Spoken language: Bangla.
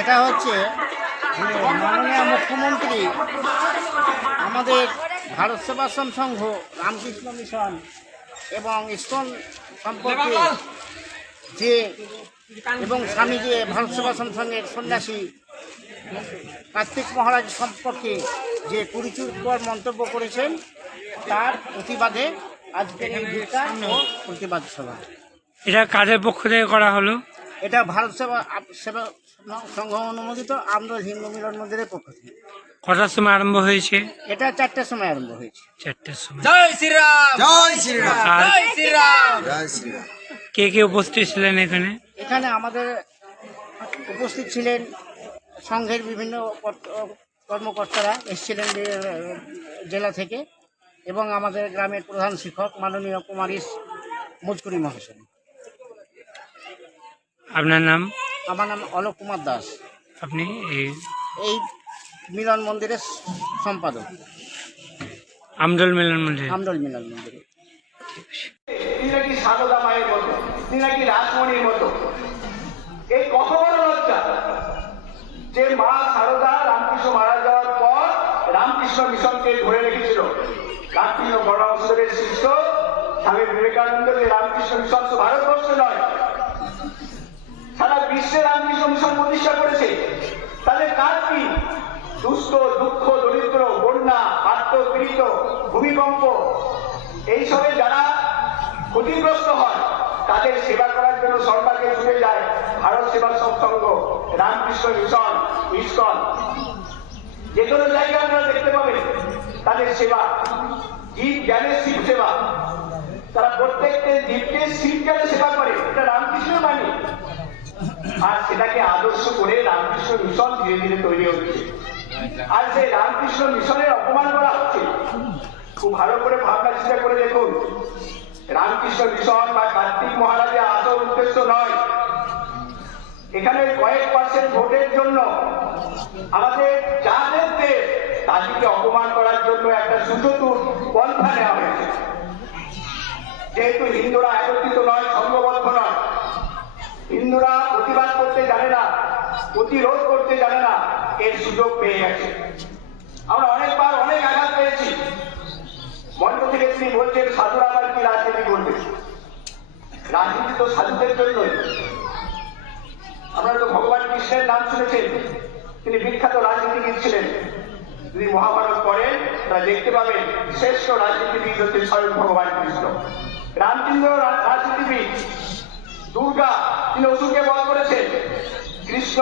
সেটা হচ্ছে যে মাননীয় মুখ্যমন্ত্রী আমাদের ভারত সেবাশ্রম সংঘ, রামকৃষ্ণ মিশন এবং ইসকন সম্পর্কে যে এবং স্বামীজি ভারত সেবাশ্রম সংঘের সন্ন্যাসী কার্তিক মহারাজ সম্পর্কে যে কুরুচিকর মন্তব্য করেছেন তার প্রতিবাদে আজকের এই ভিক্ষা ও প্রতিবাদ সভা। এটা কাদের পক্ষ থেকে করা হলো? এটা ভারত সেবা সংঘ অনুমোদিত আমদল হিন্দু মিলন মন্দিরের পক্ষ থেকে। কটার সময় আরম্ভ হয়েছে? এটা 4টার সময় আরম্ভ হয়েছে। 4টার সময়। জয় শ্রীরাম, জয় শ্রীরাম, জয় শ্রীরাম, জয় শ্রীরাম। কে কে উপস্থিত ছিলেন এখানে? এখানে আমাদের উপস্থিত ছিলেন সংঘের বিভিন্ন কর্মকর্তারা এসেছিলেন জেলা থেকে, এবং আমাদের গ্রামের প্রধান শিক্ষক মাননীয় কুমারীশ মুজকুরি মহাশয়। আপনার নাম? আমার নাম অলোক কুমার দাস। আপনি এই মিলন মন্দিরের সম্পাদক, আমদল মিলন মন্দির। আমদল মিলন মন্দিরে। তিনি নাকি সারদা মায়ের মতো, তিনি নাকি রাসমণির মতো। এই কত বড় লজ্জা যে মা সারদা রামকৃষ্ণ মারা যাওয়ার পর রামকৃষ্ণ মিশনকে ধরে রেখেছিল। রামকৃষ্ণ পরমহংসদেবের শিষ্য স্বামী বিবেকানন্দ যে রামকৃষ্ণ মিশন তো ভারতবর্ষে নয়, সারা বিশ্বে রামকৃষ্ণ মিশন প্রতিষ্ঠা করেছে। তাদের কাজ কি? দুস্থ, দুঃখ, দরিদ্র, বন্যা, আত্ম পীড়িত, ভূমিকম্প, এইসবে যারা ক্ষতিগ্রস্ত হয় তাদের সেবা করার জন্য সরকারকে ছুটে যায় ভারত সেবাশ্রম সংঘ, রামকৃষ্ণ মিশন, ইসকন। যে কোনো জায়গায় আপনারা দেখতে পাবেন তাদের সেবা, জীব জ্ঞানের শিব সেবা। তারা প্রত্যেকটা জীবকে শিব জ্ঞানে সেবা করে, এটা রামকৃষ্ণের বাণী। আর সেটাকে আদর্শ করে রামকৃষ্ণ মিশন ধীরে ধীরে তৈরি হচ্ছে। আর সেই রামকৃষ্ণ মিশনের অপমান করা হচ্ছে। খুব ভালো করে ভাবনা চিন্তা করে দেখুন, রামকৃষ্ণ মিশন বা কার্তিক মহারাজের আসল উদ্দেশ্য নয়। এখানে কয়েক পার্সেন্ট ভোটের জন্য আমাদের যাদের দেশ তাদেরকে অপমান করার জন্য একটা সুচতুর পন্থা নেওয়া হয়েছে। যেহেতু হিন্দুরা একত্রিত নয়, সংঘবদ্ধ নয়, হিন্দুরা প্রতিবাদ করতে জানে না, প্রতিরোধ করতে জানে না, এর সুযোগ পেয়ে গেছে। আমরা অনেকবার অনেক আঘাত পেয়েছি। মন্ত্র থেকে তিনি বলছেন সাধুরা আবার কি রাজনীতি করবে? রাজনীতি তো সাধুদের জন্যই। আপনারা তো ভগবান কৃষ্ণের নাম শুনেছেন, তিনি বিখ্যাত রাজনীতিবিদ ছিলেন। যদি মহাভারত পড়েন তারা দেখতে পাবেন শ্রেষ্ঠ রাজনীতিবিদ হচ্ছেন স্বয়ং ভগবান কৃষ্ণ। রামচন্দ্র রাজনীতিবিদ, দুর্গা তিনি অসুরকে বধ করেছেন, কৃষ্ণ